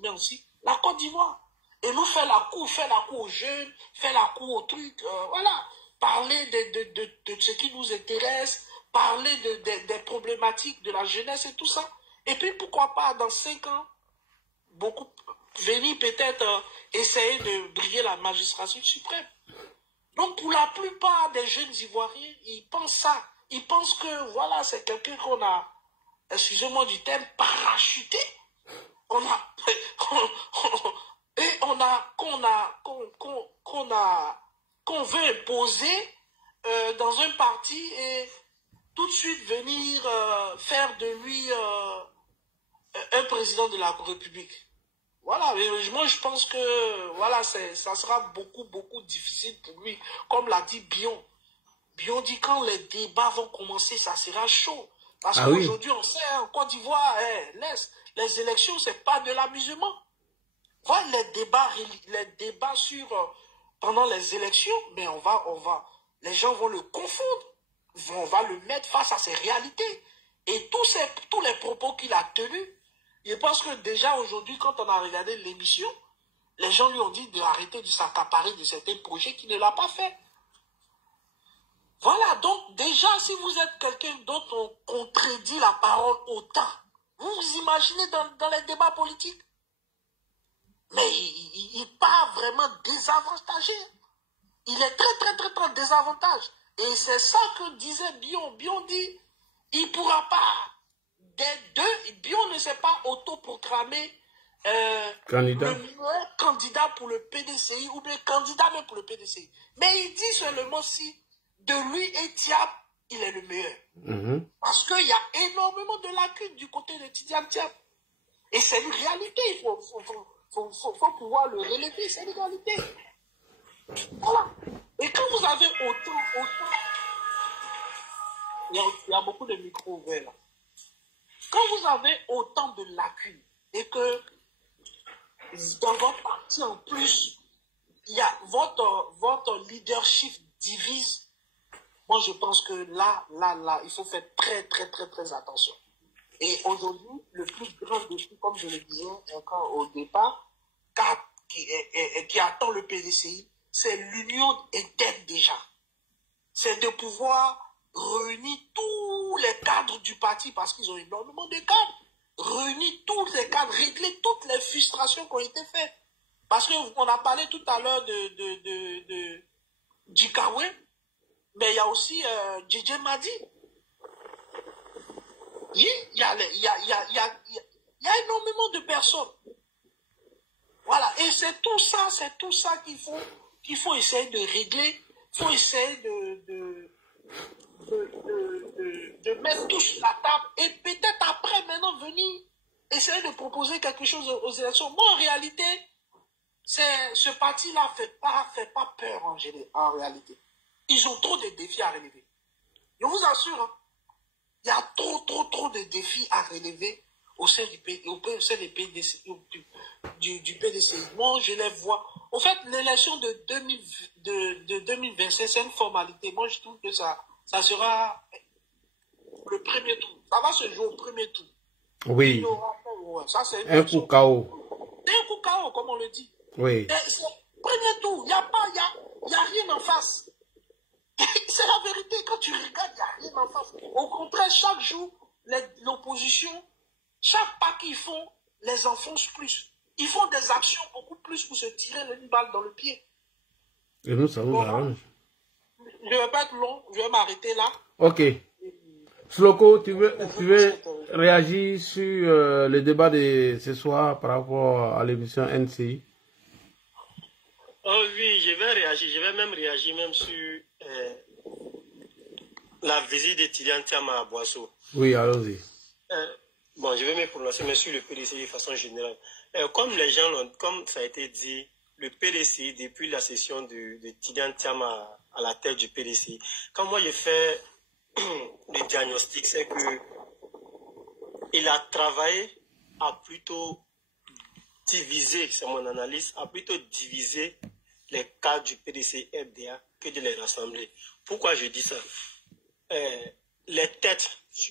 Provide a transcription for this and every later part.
Mais aussi la Côte d'Ivoire. Et nous fait la cour aux jeunes, fait la cour aux trucs, voilà. Parler de ce qui nous intéresse, parler des problématiques de la jeunesse et tout ça. Et puis pourquoi pas dans 5 ans, beaucoup venir peut-être essayer de briller la magistrature suprême. Donc pour la plupart des jeunes Ivoiriens, ils pensent ça. Ils pensent que voilà, c'est quelqu'un qu'on a, excusez-moi du terme, parachuté. Qu'on veut imposer dans un parti et tout de suite venir faire de lui un président de la République. Voilà, moi je pense que voilà, ça sera beaucoup difficile pour lui. Comme l'a dit Bion. Bion dit quand les débats vont commencer, ça sera chaud. Parce qu'aujourd'hui, on sait, en Côte d'Ivoire, les élections, c'est pas de l'amusement. Voilà les débats sur pendant les élections, mais les gens vont le confondre. On va le mettre face à ses réalités. Et tous les propos qu'il a tenus, je pense que déjà aujourd'hui, quand on a regardé l'émission, les gens lui ont dit d'arrêter de s'accaparer de certains projets qu'il ne l'a pas fait. Voilà, donc déjà, si vous êtes quelqu'un dont on contredit la parole autant, vous vous imaginez dans les débats politiques? Mais il part vraiment désavantagé. Il est très désavantage. Et c'est ça que disait Bion. Bion dit, il ne pourra pas, Bion ne s'est pas autoproclamé le meilleur candidat pour le PDCI ou bien candidat même pour le PDCI. Mais il dit seulement si de lui et Thiam, il est le meilleur. Parce qu'il y a énormément de lacunes du côté de Tidiane Thiam. Et c'est une réalité, il faut pouvoir le relever, c'est une réalité. Voilà. Et quand vous avez autant, il y a beaucoup de micros ouverts là. Quand vous avez autant de lacunes et que dans votre parti en plus, il y a votre leadership divise, moi je pense que là, il faut faire très attention. Et aujourd'hui, le plus grand défi, comme je le disais encore au départ, qui attend le PDCI, c'est l'union interne déjà. C'est de pouvoir réunir tous les cadres du parti, parce qu'ils ont énormément de cadres. Réunir tous les cadres, régler toutes les frustrations qui ont été faites. Parce qu'on a parlé tout à l'heure de Djikawe, mais il y a aussi DJ Madi. Il y a énormément de personnes. Voilà, et c'est tout ça qu'il faut essayer de régler. Il faut essayer de mettre tout sur la table et peut-être après maintenant venir essayer de proposer quelque chose aux élections. Moi, en réalité, ce parti-là fait pas peur en réalité. Ils ont trop de défis à relever. Je vous assure, hein, il y a trop de défis à relever au sein du PDCI. Moi, je les vois. En fait, l'élection de 2025, c'est une formalité. Moi, je trouve que ça sera le premier tour. Ça va se jouer au premier tour. Oui. Ça, c'est un coup KO. C'est un coup KO, comme on le dit. Oui. C'est le premier tour. Il n'y a rien en face. C'est la vérité. Quand tu regardes, il n'y a rien en face. Au contraire, chaque jour, l'opposition, chaque pas qu'ils font, les enfonce plus. Ils font des actions beaucoup plus pour se tirer une balle dans le pied. Et nous, ça nous arrange. Je ne vais pas être long, je vais m'arrêter là. Ok. Sloko, tu veux réagir sur le débat de ce soir par rapport à l'émission NCI? Oh oui, je vais réagir. Je vais même réagir sur la visite de Tidiane Thiam à Boisseau. Oui, allons-y. Bon, je vais me prononcer, mais sur le PDCI de façon générale. Comme ça a été dit, le PDCI, depuis la session de Tidiane Thiam à la tête du PDCI, quand moi j'ai fait le diagnostic, c'est que il a travaillé à plutôt diviser, c'est mon analyse, à plutôt diviser les cadres du PDCI FDA que de les rassembler. Pourquoi je dis ça? les têtes,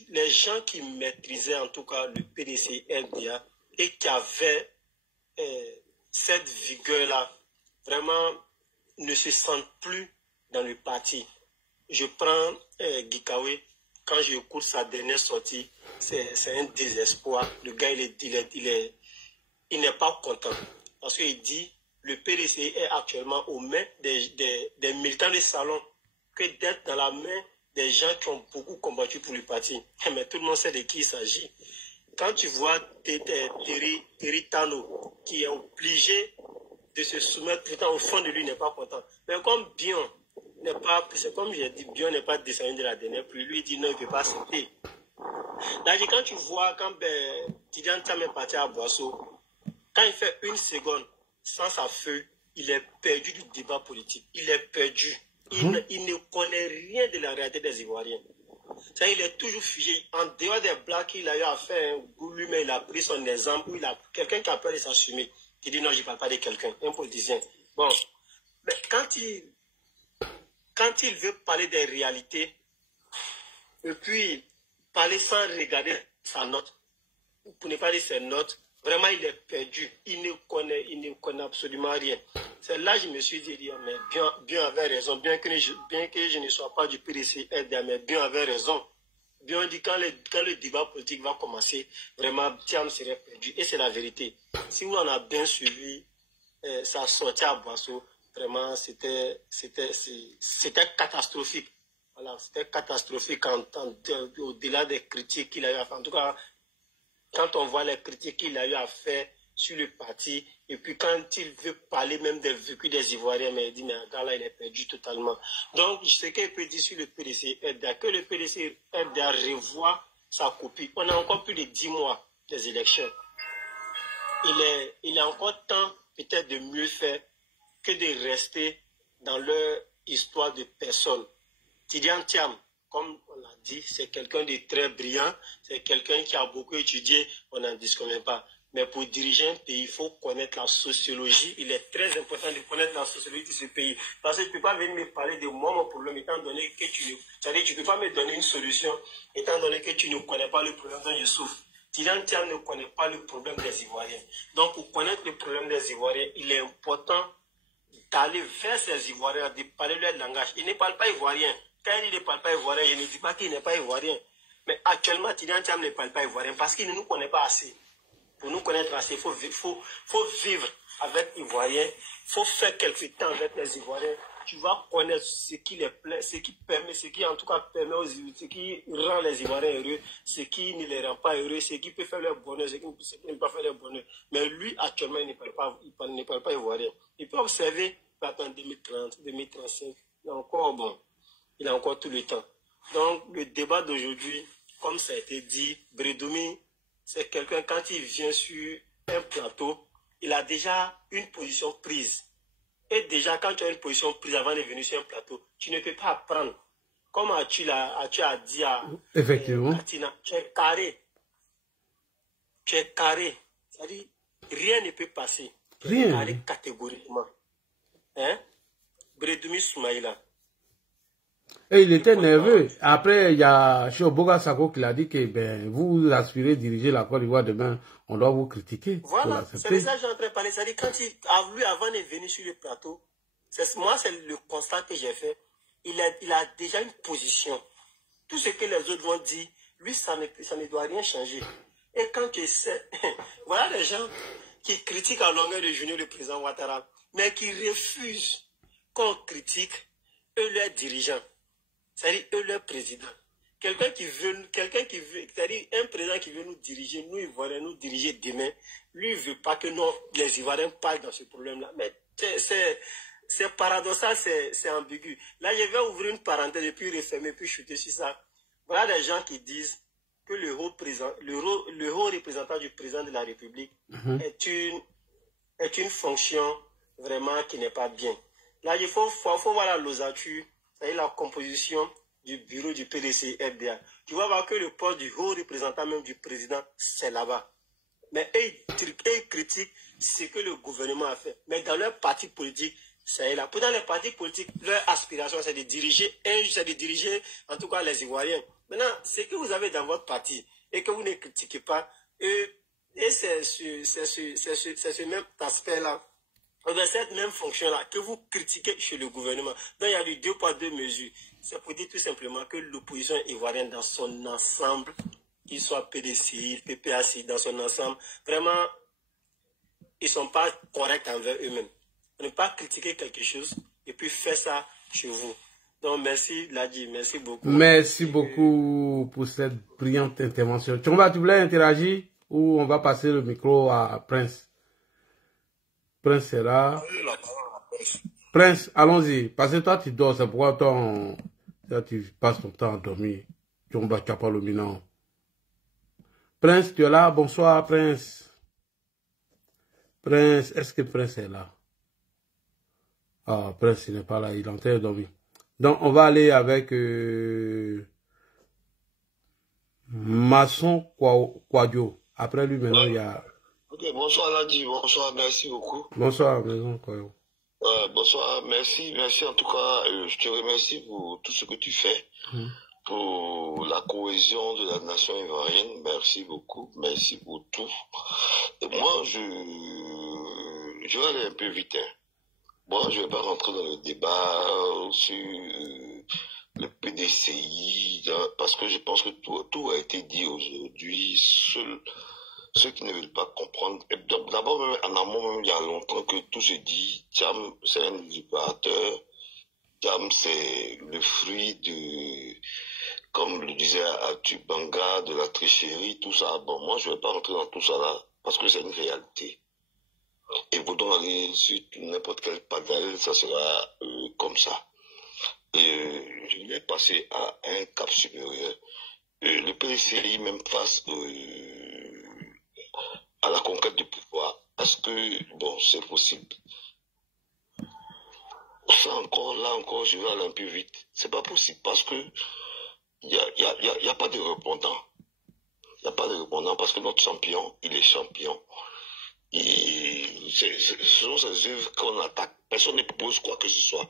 les gens qui maîtrisaient en tout cas le PDC RDA et qui avaient cette vigueur-là, vraiment ne se sentent plus dans le parti. Je prends Gikawe, quand je écoute sa dernière sortie, c'est un désespoir. Le gars, il n'est pas content. Parce qu'il dit, le PDC est actuellement aux mains des militants de salon, que d'être dans la main des gens qui ont beaucoup combattu pour le parti. Mais tout le monde sait de qui il s'agit. Quand tu vois Terry Tano, qui est obligé de se soumettre, pourtant au fond de lui, il n'est pas content. Mais comme Bion n'est pas, c'est comme j'ai dit, Bion n'est pas descendu de la dernière pluie, lui il dit non, il ne peut pas accepter. Là, quand tu vois, quand Tidiane Thiam est parti à Boisseau, quand il fait une seconde sans sa feuille, il est perdu du débat politique. Il est perdu. Il ne connaît rien de la réalité des Ivoiriens. Ça, il est toujours figé. En dehors des blagues qu'il a eu à faire, lui-même, il a pris son exemple, où il a quelqu'un qui a peur de s'assumer. Il dit non, je ne parle pas de quelqu'un, un politicien. Bon, mais quand il veut parler des réalités, et puis parler sans regarder sa note, pour ne pas dire ses notes, vraiment il est perdu. Il ne connaît absolument rien. C'est là que je me suis dit, mais bien avait raison, bien que je ne sois pas du PDC, mais bien avait raison. Bien dit, quand le débat politique va commencer, vraiment, Thiam serait perdu. Et c'est la vérité. Si on a bien suivi sa sortie à Boisseau, vraiment, c'était catastrophique. Voilà, c'était catastrophique au-delà des critiques qu'il a eu à faire. En tout cas, quand on voit les critiques qu'il a eu à faire sur le parti, et puis quand il veut parler même des vécus des Ivoiriens, mais il dit, mais un gars là, il est perdu totalement. Donc, ce qu'il peut dire sur le PDC RDA, que le PDC RDA revoit sa copie. On a encore plus de 10 mois des élections. Il est encore temps peut-être de mieux faire que de rester dans leur histoire de personne. Tidiane Thiam, comme on l'a dit, c'est quelqu'un de très brillant, c'est quelqu'un qui a beaucoup étudié, on n'en disconvient pas. Mais pour diriger un pays, il faut connaître la sociologie. Il est très important de connaître la sociologie de ce pays. Parce que tu ne peux pas venir me parler de moi, mon problème, étant donné que tu ne peux pas me donner une solution, étant donné que tu ne connais pas le problème dont je souffre. Tidiane Thiam ne connaît pas le problème des Ivoiriens. Donc, pour connaître le problème des Ivoiriens, il est important d'aller vers ces Ivoiriens, de parler leur langage. Il ne parle pas ivoirien. Quand il ne parle pas ivoirien, je ne dis pas qu'il n'est pas ivoirien. Mais actuellement, Tidiane Thiam ne parle pas ivoirien parce qu'il ne nous connaît pas assez. Pour nous connaître assez, il faut vivre avec les Ivoiriens. Il faut faire quelques temps avec les Ivoiriens. Tu vas connaître ce qui les plaît, ce qui permet, ce qui en tout cas permet aux Ivoiriens, ce qui rend les Ivoiriens heureux, ce qui ne les rend pas heureux, ce qui peut faire leur bonheur, ce qui ne peut pas faire leur bonheur. Mais lui, actuellement, il ne parle pas ivoirien. Il peut observer, en 2030, 2035, il a encore tout le temps. Donc, le débat d'aujourd'hui, comme ça a été dit, Bredoumi, c'est quelqu'un, quand il vient sur un plateau, il a déjà une position prise. Et déjà, quand tu as une position prise avant de venir sur un plateau, tu ne peux pas apprendre. Comme tu as dit à Martina, tu es carré. Tu es carré. C'est-à-dire, rien ne peut passer. Tu es carré catégoriquement. Hein? Bredoumi Soumaïla. Et il était nerveux. Après, il y a Shoboga Sako qui l'a dit que vous aspirez diriger la Côte d'Ivoire demain, on doit vous critiquer. Voilà, c'est ça que j'ai en train de parler. C'est-à-dire, quand lui, avant de venir sur le plateau, moi, c'est le constat que j'ai fait. Il a déjà une position. Tout ce que les autres vont dire, lui, ça ne doit rien changer. Et quand tu sais, voilà les gens qui critiquent à longueur de journée le président Ouattara, mais qui refusent qu'on critique eux, leurs dirigeants. C'est-à-dire eux, leurs présidents. C'est-à-dire un président qui veut nous diriger, nous Ivoiriens, nous diriger demain, lui, il ne veut pas que nous, les Ivoiriens parlent dans ce problème-là. Mais c'est paradoxal, c'est ambigu. Là, je vais ouvrir une parenthèse et puis refermer, puis chuter sur ça. Voilà des gens qui disent que le haut représentant du président de la République est une fonction vraiment qui n'est pas bien. Là, il faut voir la losature, c'est-à-dire la composition du bureau du PDC RDA. Tu vas voir que le poste du haut représentant même du président, c'est là-bas. Mais ils critiquent ce que le gouvernement a fait. Mais dans leur parti politique, ça est là. Pourtant, les partis politiques, leur aspiration, c'est de diriger, en tout cas, les Ivoiriens. Maintenant, ce que vous avez dans votre parti et que vous ne critiquez pas, et c'est ce même aspect-là, cette même fonction-là que vous critiquez chez le gouvernement. Donc, il y a du 2 poids 2 mesures. C'est pour dire tout simplement que l'opposition ivoirienne dans son ensemble, qu'il soit PDCI, PPACI, dans son ensemble, vraiment, ils ne sont pas corrects envers eux-mêmes. Ne pas critiquer quelque chose et puis faire ça chez vous. Donc, merci, Ladji, merci beaucoup. Merci beaucoup pour cette brillante intervention. Tchomba, tu voulais interagir ou on va passer le micro à Prince? Prince est là. Prince, allons-y. Parce que toi, tu dors, c'est pourquoi toi, tu passes ton temps à dormir. Tchomba, tu n'as pas le minant. Prince, tu es là? Bonsoir, Prince. Prince, est-ce que Prince est là? Ah, Prince, il n'est pas là, il est en train de dormir. Donc, on va aller avec Masson Kouadio. Après lui, maintenant, il y a... Ok, bonsoir Ladji, bonsoir, merci beaucoup. Bonsoir, Maison Kouadio. Bonsoir, merci en tout cas, je te remercie pour tout ce que tu fais, pour la cohésion de la nation ivoirienne, merci beaucoup, merci pour tout. Et moi, je vais aller un peu vite, hein. Bon, je ne vais pas rentrer dans le débat sur le PDCI, parce que je pense que tout a été dit aujourd'hui. Ceux qui ne veulent pas comprendre, d'abord, même en amont, même, il y a longtemps que tout se dit, Thiam, c'est un libérateur, Thiam, c'est le fruit de, comme le disait Atubanga, de la tricherie, tout ça. Bon, moi, je ne vais pas rentrer dans tout ça là, parce que c'est une réalité. Et voudrons aller sur n'importe quel panel, ça sera comme ça. Et je vais passer à un cap supérieur. Le PDCI, même face à la conquête du pouvoir, est-ce que, bon, c'est possible? Ça encore, là encore, je vais aller un peu vite. C'est pas possible parce que il y a pas de répondant. Il n'y a pas de répondant parce que notre champion, il est champion. Ce sont ces œuvres qu'on attaque. Personne ne propose quoi que ce soit.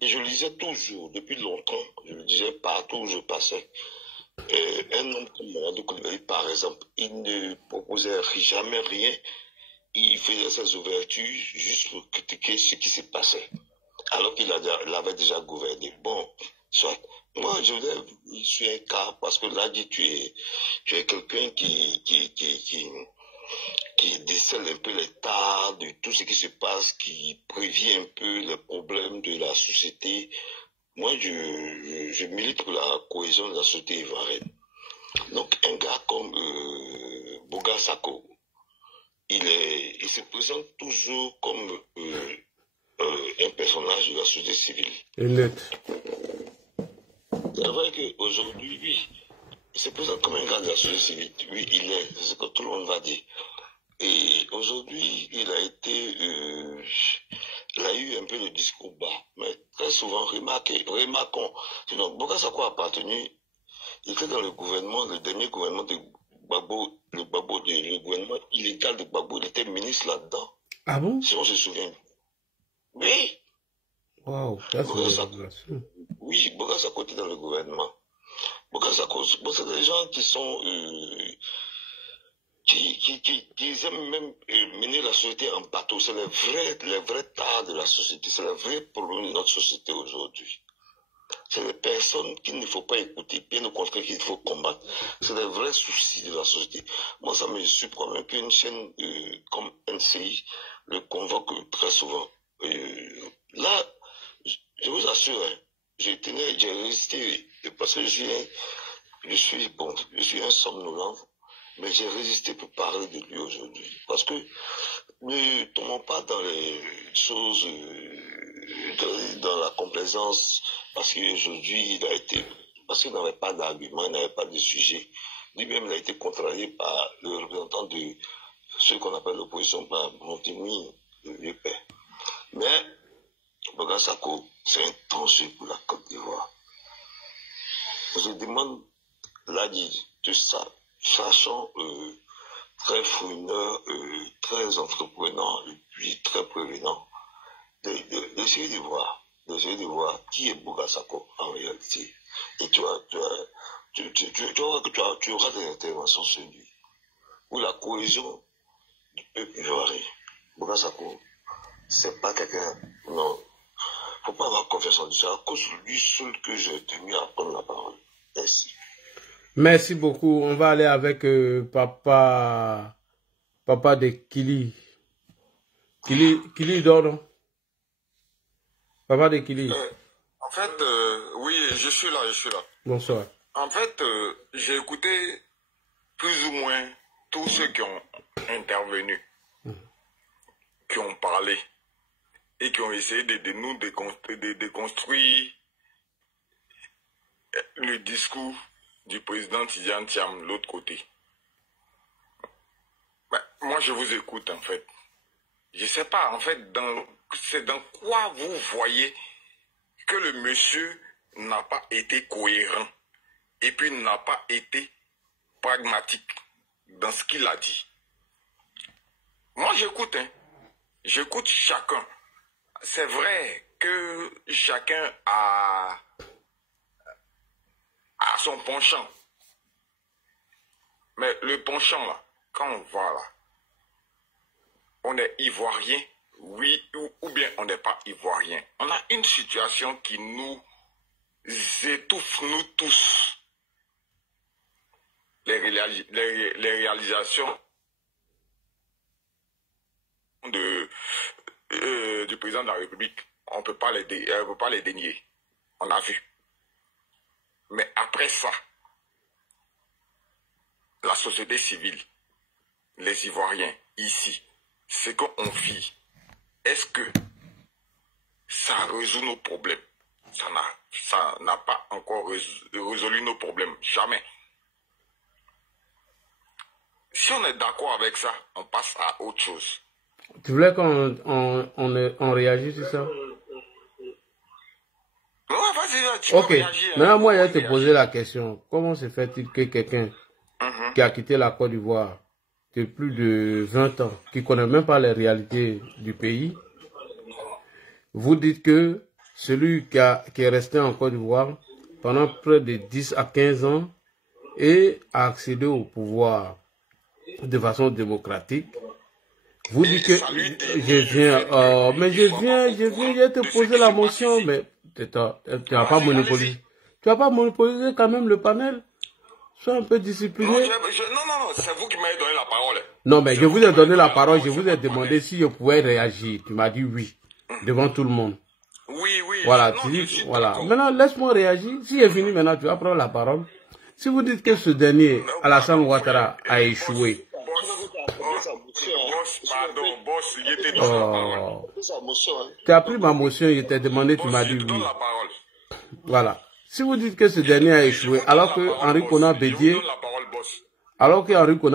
Et je le disais toujours, depuis longtemps, je le disais partout où je passais. Un homme comme Mamadou Koulibaly, par exemple, il ne proposait jamais rien. Il faisait ses ouvertures juste pour critiquer ce qui se passait. Alors qu'il avait déjà gouverné. Bon, soit. Moi, je suis un cas, parce que là, tu es quelqu'un qui décèle un peu l'état de tout ce qui se passe, qui prévient un peu les problèmes de la société. Moi, je milite pour la cohésion de la société ivoirienne. Donc, un gars comme Boga Sako, il se présente toujours comme un personnage de la société civile. C'est vrai qu'aujourd'hui, oui, il se présente comme un gars de la société civile. Oui, il est, c'est ce que tout le monde va dire. Et aujourd'hui, il a eu un peu le discours bas, mais très souvent remarquons. Sinon, Boga Sako a appartenu, il était dans le gouvernement, le dernier gouvernement de Gbagbo, le gouvernement illégal de Gbagbo, il était ministre là-dedans. Ah bon? Si on se souvient. Oui. Wow, oui, Boga Sako était dans le gouvernement. Boga Sako, c'est des gens qui sont... qui aiment même mener la société en bateau. C'est les vrais tas de la société. C'est le vrai problème de notre société aujourd'hui. C'est les personnes qu'il ne faut pas écouter, bien au contraire qu'il faut combattre. C'est les vrais soucis de la société. Moi, ça me surprend même qu'une chaîne comme NCI le convoque très souvent. Là, je vous assure, hein, j'ai résisté, parce que je suis un somnolent. Mais j'ai résisté pour parler de lui aujourd'hui. Parce que ne tombons pas dans les choses, dans la complaisance, parce qu'aujourd'hui, parce qu'il n'avait pas d'argument, il n'avait pas de sujet. Lui-même, il a été contrarié par le représentant de ce qu'on appelle l'opposition, par Montigny, le vieux père. Mais, Boga Sako, c'est un danger pour la Côte d'Ivoire. Je demande, là, tout ça. Sachant très fouineur, très entreprenant et puis très prévenant. d'essayer de voir qui est Bouga Sako en réalité. Et tu auras des interventions sur lui. Où la cohésion du peuple ivoirien. Bouga Sako, c'est pas quelqu'un, non. Faut pas avoir confiance en lui. C'est à cause de lui seul que j'ai tenu à prendre la parole. Merci. Merci beaucoup. On va aller avec papa de Kili. Kili dort, non? Papa de Kili. En fait, oui, je suis là. Bonsoir. En fait, j'ai écouté plus ou moins tous ceux qui ont intervenu, qui ont parlé et qui ont essayé de nous déconstruire le discours du président Tidiane Thiam de l'autre côté. Ben, moi, je vous écoute, en fait. Je ne sais pas, en fait, c'est dans quoi vous voyez que le monsieur n'a pas été cohérent et puis n'a pas été pragmatique dans ce qu'il a dit. Moi, j'écoute, hein. J'écoute chacun. C'est vrai que chacun a son penchant. Mais le penchant, là, quand on va là, on est ivoirien, oui, ou bien on n'est pas ivoirien. On a une situation qui nous étouffe, nous tous. Les réalisations du président de la République, on ne peut pas les dénier. On a vu. Mais après ça, la société civile, les Ivoiriens, ici, ce qu'on vit, est-ce que ça résout nos problèmes? Ça n'a pas encore résolu nos problèmes. Jamais. Si on est d'accord avec ça, on passe à autre chose. Tu voulais qu'on réagisse sur ça? Ouais, vas-y, tu peux réagir. Maintenant, moi, je vais te poser la question. Comment se fait-il que quelqu'un qui a quitté la Côte d'Ivoire de plus de 20 ans, qui ne connaît même pas les réalités du pays, vous dites que celui qui est resté en Côte d'Ivoire pendant près de 10 à 15 ans et a accédé au pouvoir de façon démocratique, vous dites que je viens te poser la motion, mais tu n'as pas monopolisé. Tu n'as pas monopolisé quand même le panel. Sois un peu discipliné. Non, c'est vous qui m'avez donné la parole. Non, mais je vous ai donné la parole, je vous ai demandé si je pouvais réagir. Tu m'as dit oui, devant tout le monde. Oui. Voilà, voilà. Maintenant, laisse-moi réagir. Si j'ai fini maintenant, tu vas prendre la parole. Si vous dites que ce dernier, Alassane Ouattara, a échoué. Tu as pris ma motion, je t'ai demandé, tu m'as dit oui. Voilà. Si vous dites que ce dernier a échoué, alors que Henri Konan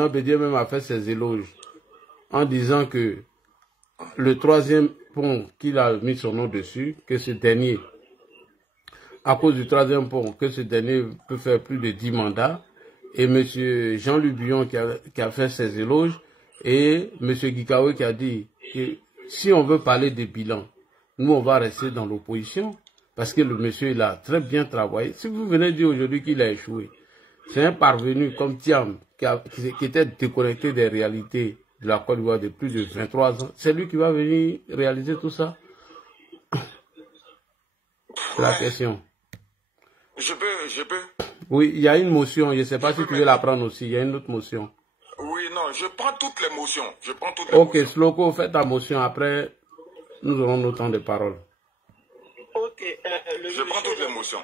Bédié même a fait ses éloges en disant que le troisième pont qu'il a mis son nom dessus, que ce dernier, à cause du troisième pont, que ce dernier peut faire plus de 10 mandats, et M. Jean-Luc Bion qui a fait ses éloges, et M. Guikawe qui a dit que si on veut parler des bilans, nous on va rester dans l'opposition, parce que le monsieur il a très bien travaillé. Si vous venez dire aujourd'hui qu'il a échoué, c'est un parvenu comme Thiam qui était déconnecté des réalités de la Côte d'Ivoire de plus de 23 ans. C'est lui qui va venir réaliser tout ça? C'est la question. Je peux. Oui, il y a une motion. Je ne sais pas si tu veux la prendre aussi. Il y a une autre motion. Oui, non, je prends toutes les motions. Ok, Sloko, fais ta motion. Après, nous aurons nos temps de parole. Ok. Je prends toutes les motions.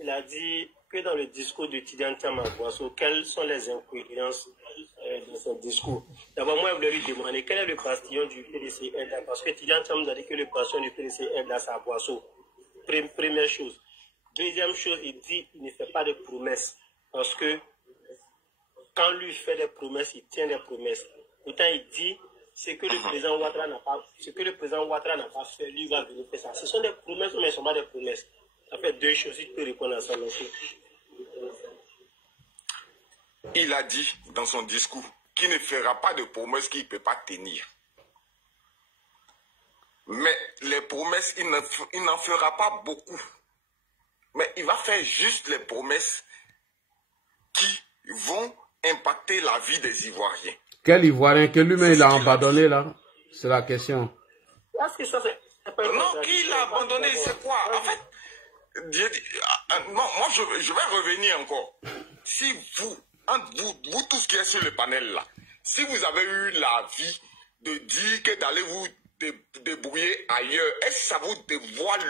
Il a dit que dans le discours de Tidiane Thiam à Boisseau, quelles sont les incohérences de son discours? D'abord, moi, je voulais lui demander quel est le pastillon du PDC Elda, parce que Tidiane Thiam a dit que le pastillon du PDC Elda, c'est à Boisseau. Première chose. Deuxième chose, il dit qu'il ne fait pas de promesses, parce que quand lui fait des promesses, il tient des promesses. Pourtant, il dit ce que le président Ouattara n'a pas fait, lui va venir faire ça. Ce sont des promesses, mais ce ne sont pas des promesses. Ça fait deux choses, il peut répondre à ça. Merci. Il a dit dans son discours qu'il ne fera pas de promesses qu'il ne peut pas tenir. Mais les promesses, il n'en fera pas beaucoup. Mais il va faire juste les promesses qui vont impacter la vie des Ivoiriens. Quel Ivoirien que lui-même il a abandonné là? C'est la question. Est-ce que ça c'est... Non, qui l'a abandonné, c'est quoi? En fait, moi je vais revenir encore. Si vous, entre vous tous qui êtes sur le panel là, si vous avez eu l'avis de dire que d'aller vous débrouiller ailleurs, est-ce que ça vous dévoile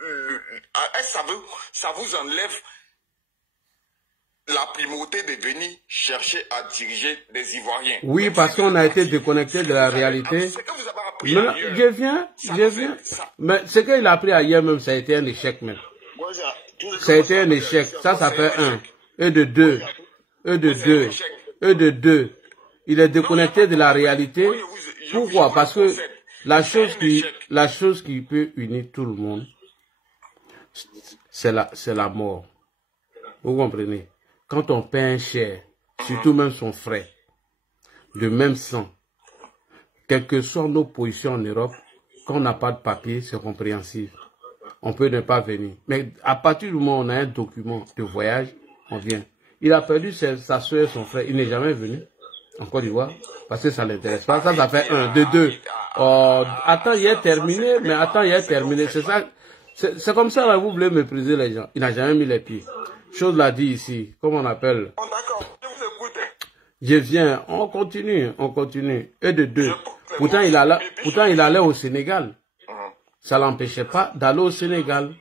est-ce que ça vous enlève la primauté de venir chercher à diriger des Ivoiriens? Oui, parce qu'on a été déconnecté de la réalité. C'est que vous avez appris Maintenant, ailleurs. je viens. Mais ce qu'il a appris ailleurs même, ça a été un échec même. Ça a été un échec. Ça fait un. Et de deux. Et de deux. Et de deux. Il est déconnecté de la réalité. Pourquoi? Parce que la chose qui peut unir tout le monde, c'est la mort. Vous comprenez? Quand on paie un cher, surtout même son frère, de même sang, quelles que soient nos positions en Europe, quand on n'a pas de papier, c'est compréhensible. On peut ne pas venir. Mais à partir du moment où on a un document de voyage, on vient. Il a perdu sa soeur et son frère. Il n'est jamais venu en Côte d'Ivoire parce que ça ne l'intéresse pas. Ça fait un, de deux. Attends, il est terminé, mais attends, il est terminé. C'est ça. C'est comme ça, là, vous voulez mépriser les gens. Il n'a jamais mis les pieds. Chose l'a dit ici, comment on appelle? D'accord, je vous écoute. Je viens, on continue. Et de deux. Pourtant, il allait au Sénégal. Ça l'empêchait pas d'aller au Sénégal.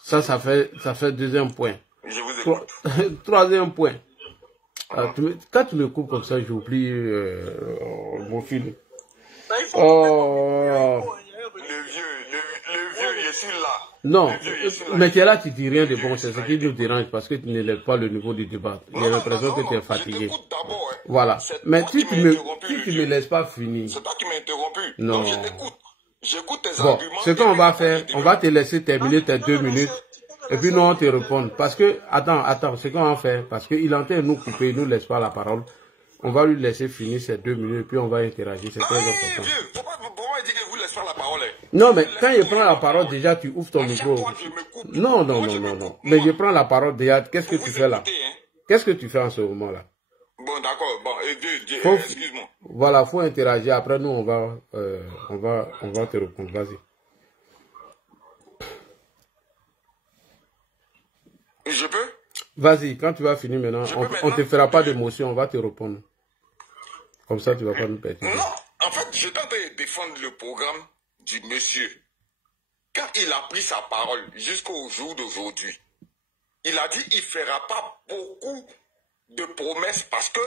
Ça fait deuxième point. Je vous écoute. Troisième point. Quand tu me coupes comme ça, j'oublie mon fil. Le vieux, je suis là. Non, mais tu es là, tu dis rien de bon, c'est ce qui nous dérange parce que tu n'élèves pas le niveau du débat. J'ai l'impression que tu es fatigué. Voilà. Mais si tu me laisses pas finir. C'est toi qui m'as interrompu. Non. Donc je t'écoute. J'écoute tes Bon, arguments. ce qu'on va faire, on va te laisser terminer tes 2 minutes. Et puis nous, on te répond. Parce que, attends, ce qu'on va faire, parce qu'il est en train de nous couper, il ne nous laisse pas la parole. On va lui laisser finir ces 2 minutes, puis on va interagir. C'est très important. Vieux, pourquoi dire que vous laissez faire la parole? Non, mais quand il prend la parole, déjà, tu ouvres ton micro. Non. Mais je prends la parole déjà. Qu'est-ce que tu fais là? Qu'est-ce que tu fais en ce moment-là? Bon, d'accord. Bon, excuse-moi. Voilà, faut interagir. Après, nous, on va te répondre. Vas-y. Je peux? Vas-y, quand tu vas finir maintenant, on te fera pas d'émotion, on va te répondre. Comme ça, tu vas pas nous perturber. Non, en fait, je tente de défendre le programme du monsieur. Quand il a pris sa parole jusqu'au jour d'aujourd'hui, il a dit qu'il ne fera pas beaucoup de promesses parce que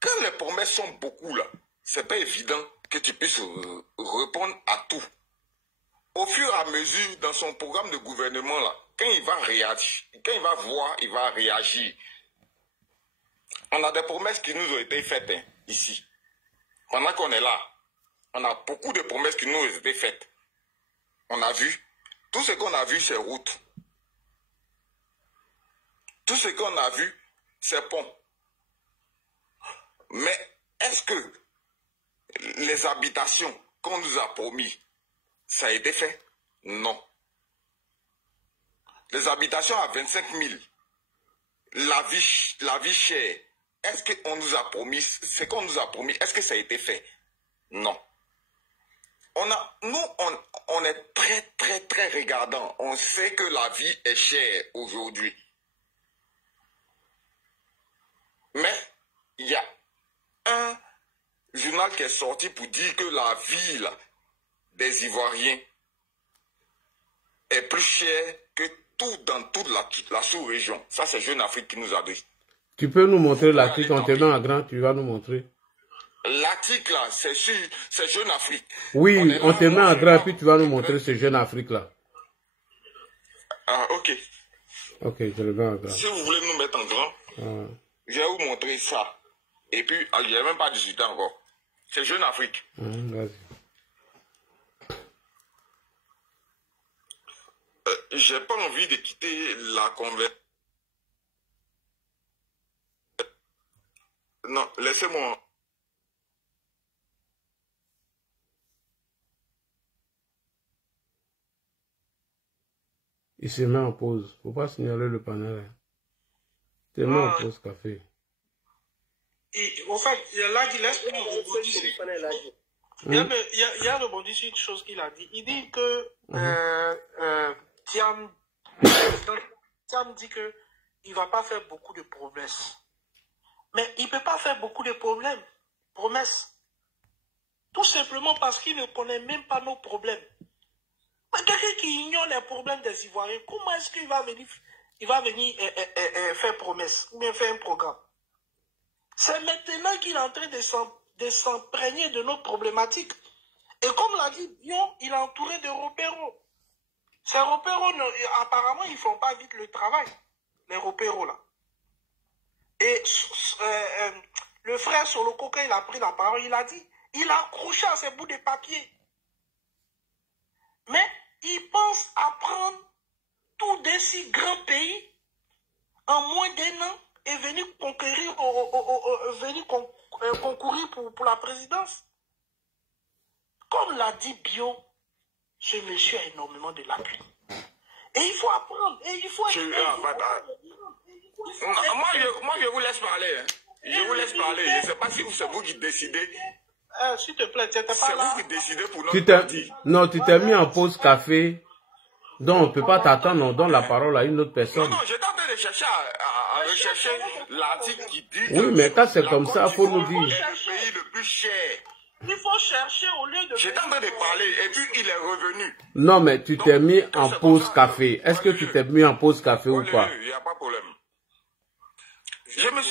quand les promesses sont beaucoup là, c'est pas évident que tu puisses répondre à tout. Au fur et à mesure, dans son programme de gouvernement là, quand il va réagir, quand il va voir, il va réagir. On a des promesses qui nous ont été faites ici. Pendant qu'on est là, on a beaucoup de promesses qui nous ont été faites. On a vu. Tout ce qu'on a vu, c'est route. Tout ce qu'on a vu, c'est pont. Mais est-ce que les habitations qu'on nous a promis, ça a été fait? Non. Les habitations à 25 000, la vie chère, est-ce qu'on nous a promis, ce qu'on nous a promis, est-ce que ça a été fait? Non. On est très, très, très regardant. On sait que la vie est chère aujourd'hui. Mais il y a un journal qui est sorti pour dire que la vie là, des Ivoiriens est plus chère que tout dans toute la sous-région. Ça, c'est Jeune Afrique qui nous a dit. Tu peux nous montrer l'article, on te met en grand, tu vas nous montrer. L'article là, c'est Jeune Afrique. Oui, on te met en grand, puis tu vas nous montrer ce Jeune Afrique là. Ah, ok. Ok, je le mets en grand. Si vous voulez nous mettre en grand, je vais vous montrer ça. Et puis, il n'y a même pas 18 ans encore. C'est Jeune Afrique. Vas-y. J'ai pas envie de quitter la conversation. Non, laissez-moi. Il se met en pause. Faut pas signaler le panel. Tu te mets en pause café. Et, en fait, là, il laisse moi rebondir. Il y a rebondi sur une chose qu'il a dit. Il dit que Thiam dit que il va pas faire beaucoup de promesses. Mais il peut pas faire beaucoup de promesses. Tout simplement parce qu'il ne connaît même pas nos problèmes. Mais quelqu'un qui ignore les problèmes des Ivoiriens, comment est-ce qu'il va venir faire promesse ou bien faire un programme? C'est maintenant qu'il est en train de s'imprégner de nos problématiques. Et comme l'a dit Bion, il est entouré de repéros. Ces repéros, apparemment, ils ne font pas vite le travail, les repéros là. Et le frère Soloko, quand il a pris la parole, il a dit, il a accroché à ses bouts de papier. Mais il pense à prendre tout de si grands pays en moins d'1 an et venir concourir pour la présidence. Comme l'a dit Bio, ce monsieur a énormément de lacunes. Et il faut apprendre. Et il faut moi, je vous laisse parler. Hein. Je vous laisse parler. Je ne sais pas si c'est vous qui décidez. S'il te plaît, tu n'étais pas là. C'est vous qui décidez pour notre parti. Non, tu t'es mis en pause café. Donc, on ne peut pas t'attendre. On donne la parole à une autre personne. Non, j'étais en train de chercher à rechercher l'article qui dit... Oui, mais quand c'est comme ça, il faut nous dire. C'est le pays le plus cher. Il faut chercher au lieu de... J'étais en train de parler et puis il est revenu. Non, mais tu t'es mis en pause café. Est-ce que tu t'es mis en pause café ou pas? Il n'y a pas de problème. Je me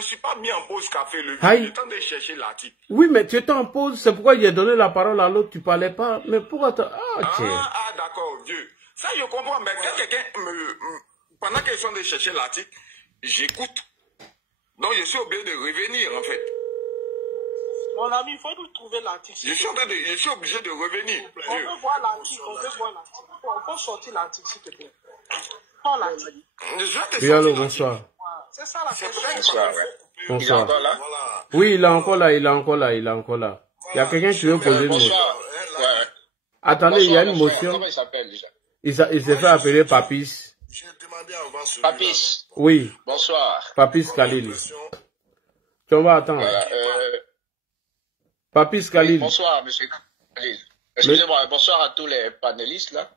suis pas mis en pause café. J'étais en train de chercher l'article. Oui, mais tu étais en pause. C'est pourquoi j'ai donné la parole à l'autre. Tu parlais pas. Mais pourquoi d'accord, Dieu. Ça, je comprends. Mais quand quelqu'un pendant qu'ils sont en train de chercher l'article, j'écoute. Donc, je suis obligé de revenir, en fait. Mon ami, il faut nous trouver l'article. Je suis obligé de revenir. On veut voir l'article. On peut sortir l'article, s'il te plaît. Prends l'article. Oui, allô, bonsoir. C'est ça la question. Bonsoir. Oui, il est encore là. Il y a quelqu'un qui veut poser une motion. Attendez, il y a une motion. Comment il s'appelle déjà? Il s'est fait appeler Papis. Papis. Oui. Bonsoir. Papis Khalil. Tu vas attendre. Papis Khalil. Bonsoir, monsieur Khalil. Excusez-moi, bonsoir à tous les panélistes là.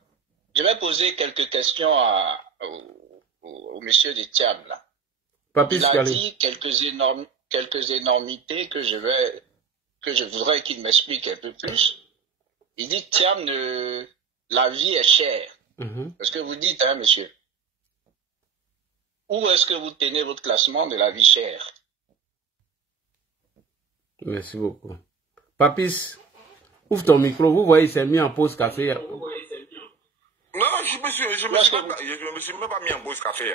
Je vais poser quelques questions au monsieur de Thiam là. Papis Il a Khalil. dit quelques énormités que je voudrais qu'il m'explique un peu plus. Il dit Thiam, la vie est chère. Est-ce que vous dites, hein, monsieur? Où est-ce que vous tenez votre classement de la vie chère? Merci beaucoup. Papis, ouvre ton micro. Vous voyez, il s'est mis en pause café. Non, je me suis même pas mis en pause café. Je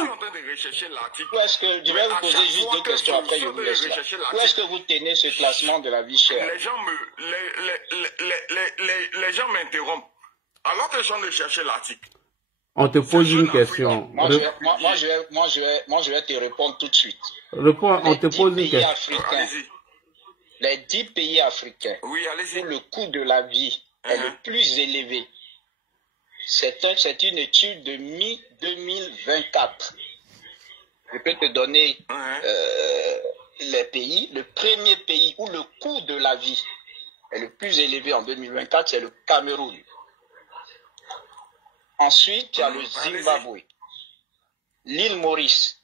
suis en train de rechercher l'article. Je vais vous poser juste deux questions après je vous laisse là. Où est-ce que vous tenez ce classement de la vie chère? Les gens m'interrompent. Alors que je suis en train de chercher l'article. On te pose une question. Moi, je vais te répondre tout de suite. Réponds, on te pose une question. Les 10 pays africains où le coût de la vie est le plus élevé, c'est une étude de mi-2024. Je peux te donner les pays. Le premier pays où le coût de la vie est le plus élevé en 2024, c'est le Cameroun. Ensuite, il y a le Zimbabwe, l'île Maurice.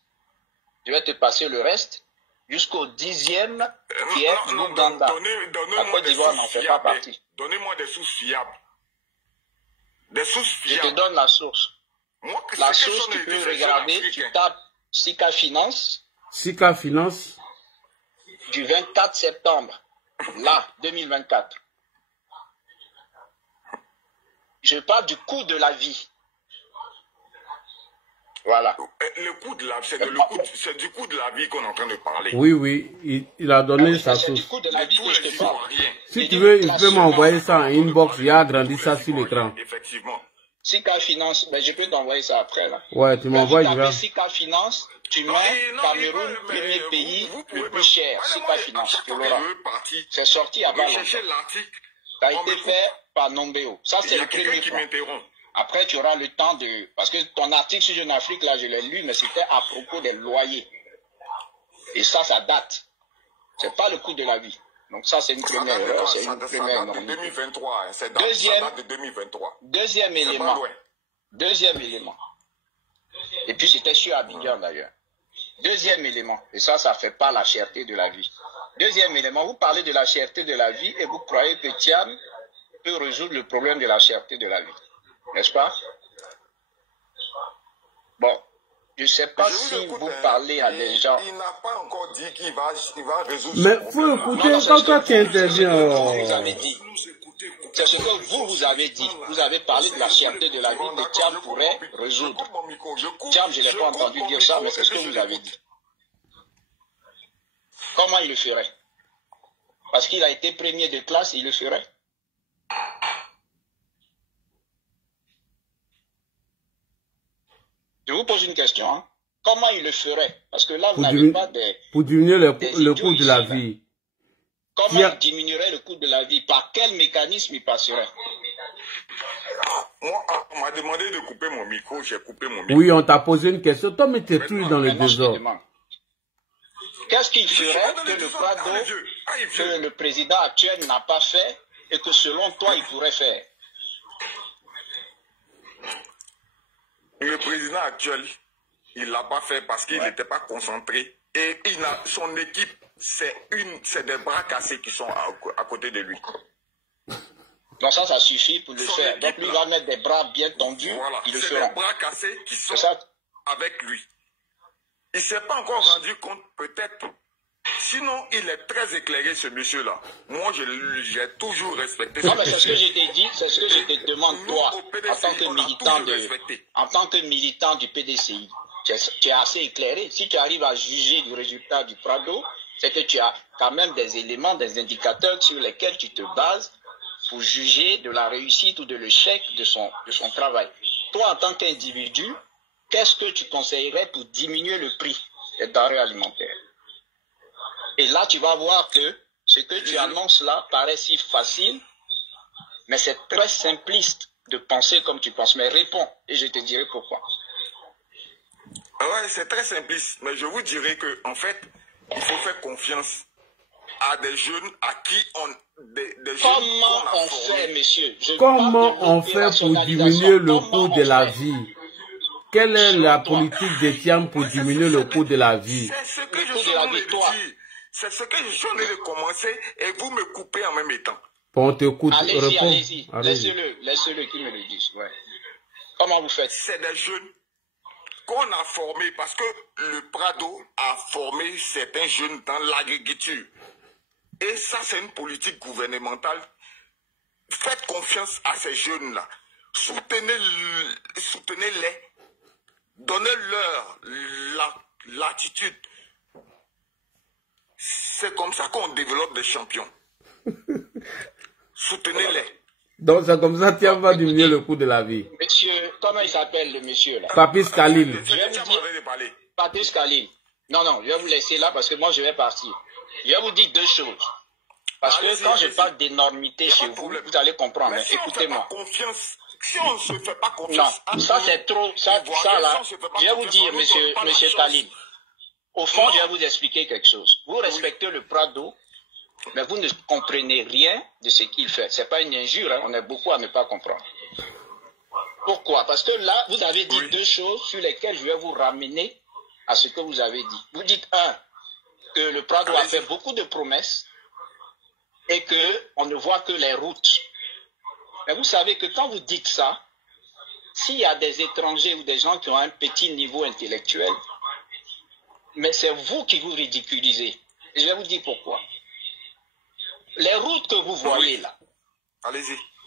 Je vais te passer le reste. Jusqu'au 10e, qui est l'Ouganda. La Côte d'Ivoire n'en fait pas partie. Donnez-moi des sources fiables. Des sources fiables. Je te donne la source. La source, tu peux regarder, tu tapes Sika Finance. Sika Finance. Du 24 septembre, là, 2024. Je parle du coût de la vie. Voilà. Le coût de la vie, c'est du coût de la vie qu'on est en train de parler. Oui, il a donné sa source. Du coût de la vie que je te parle. Si tu veux, il peut m'envoyer ça en inbox, il a agrandi ça sur l'écran. Effectivement. Sika Finance, je peux t'envoyer ça après là. Ouais, tu m'envoies, je vais. Sika Finance, tu mets Cameroun, premier pays le plus cher. Sika Finance, tu l'auras. C'est sorti avant. Chercher l'article. Ça a été fait par Nombeo. Ça, c'est le premier qui point. m'interrompt. Après, tu auras le temps de... Parce que ton article sur Jeune Afrique, là, je l'ai lu, mais c'était à propos des loyers. Et ça date. C'est pas le coût de la vie. Donc ça, c'est une première erreur. C'est une première de 2023. C'est de 2023. Deuxième élément. Et puis, c'était sur Abidjan, d'ailleurs. Deuxième élément. Et ça fait pas la cherté de la vie. Deuxième élément, vous parlez de la cherté de la vie et vous croyez que Thiam peut résoudre le problème de la cherté de la vie. N'est-ce pas? Bon, je ne sais pas si vous parlez à des gens. Il n'a pas encore dit qu'il va résoudre. Mais il faut écouter quand toi tu interviens. Vous avez dit. C'est ce que vous avez dit. Vous avez parlé de la cherté de la vie que Thiam pourrait résoudre. Thiam, je n'ai pas entendu dire ça, mais c'est ce que vous avez dit. Comment il le ferait? Parce qu'il a été premier de classe, il le ferait. Je vous pose une question. Hein. Comment il le ferait? Parce que là, vous n'avez pas des... Pour diminuer le coût de la vie. Comment il diminuerait le coût de la vie? Par quel mécanisme il passerait? Moi, on m'a demandé de couper mon micro, j'ai coupé mon micro. Oui, on t'a posé une question. Toi, mais tu es toujours dans le désordre. Qu'est-ce qu'il ferait que le Prado, que le président actuel n'a pas fait et que selon toi, il pourrait faire? Le président actuel, il ne l'a pas fait parce qu'il n'était pas concentré. Et son équipe, c'est des bras cassés qui sont à côté de lui. Donc ça suffit pour le faire. Donc lui, il va mettre des bras bien tendus, voilà, il le fera. C'est des bras cassés qui sont avec lui. Il ne s'est pas encore rendu compte, peut-être. Sinon, il est très éclairé, ce monsieur-là. Moi, j'ai toujours respecté ça. C'est ce que je t'ai dit, c'est ce que je te demande, toi, en tant que militant du PDCI. Tu es assez éclairé. Si tu arrives à juger du résultat du Prado, c'est que tu as quand même des éléments, des indicateurs sur lesquels tu te bases pour juger de la réussite ou de l'échec de son travail. Toi, en tant qu'individu, qu'est-ce que tu conseillerais pour diminuer le prix des denrées alimentaires? Et là, tu vas voir que ce que tu annonces là paraît si facile, mais c'est très simpliste de penser comme tu penses. Mais réponds, et je te dirai pourquoi. Ouais, c'est très simpliste, mais je vous dirai que en fait, il faut faire confiance à des jeunes à qui Comment on fait, monsieur? Comment on fait pour diminuer le coût de la vie? Quelle est la politique de Thiam pour diminuer le coût de la vie? C'est ce que je suis en train de dire. C'est ce que je suis en train de commencer et vous me coupez en même temps. Bon, on t'écoute. Allez-y. Laissez-le qu'il me le dise. Ouais. Comment vous faites? C'est des jeunes qu'on a formés parce que le Prado a formé certains jeunes dans l'agriculture. Et ça, c'est une politique gouvernementale. Faites confiance à ces jeunes-là. Soutenez-les. Donnez-leur l'attitude. C'est comme ça qu'on développe des champions. Soutenez-les. Donc c'est comme ça que Thiam va diminuer le coût de la vie. Monsieur, comment il s'appelle le monsieur là? Papis Khalil. Papis Khalil. Non, je vais vous laisser là parce que moi je vais partir. Je vais vous dire deux choses. Parce que quand je parle d'énormité chez vous, vous allez comprendre. Écoutez-moi. Si on ne se fait pas confiance. Non, ça c'est trop. Ça là, je vais vous dire, monsieur Khalil. Au fond, je vais vous expliquer quelque chose. Vous respectez le Prado, mais vous ne comprenez rien de ce qu'il fait. Ce n'est pas une injure, hein. On est beaucoup à ne pas comprendre. Pourquoi? Parce que là, vous avez dit deux choses sur lesquelles je vais vous ramener à ce que vous avez dit. Vous dites, que le Prado a fait beaucoup de promesses et qu'on ne voit que les routes. Mais vous savez que quand vous dites ça, s'il y a des étrangers ou des gens qui ont un petit niveau intellectuel, mais c'est vous qui vous ridiculisez. Et je vais vous dire pourquoi. Les routes que vous voyez là,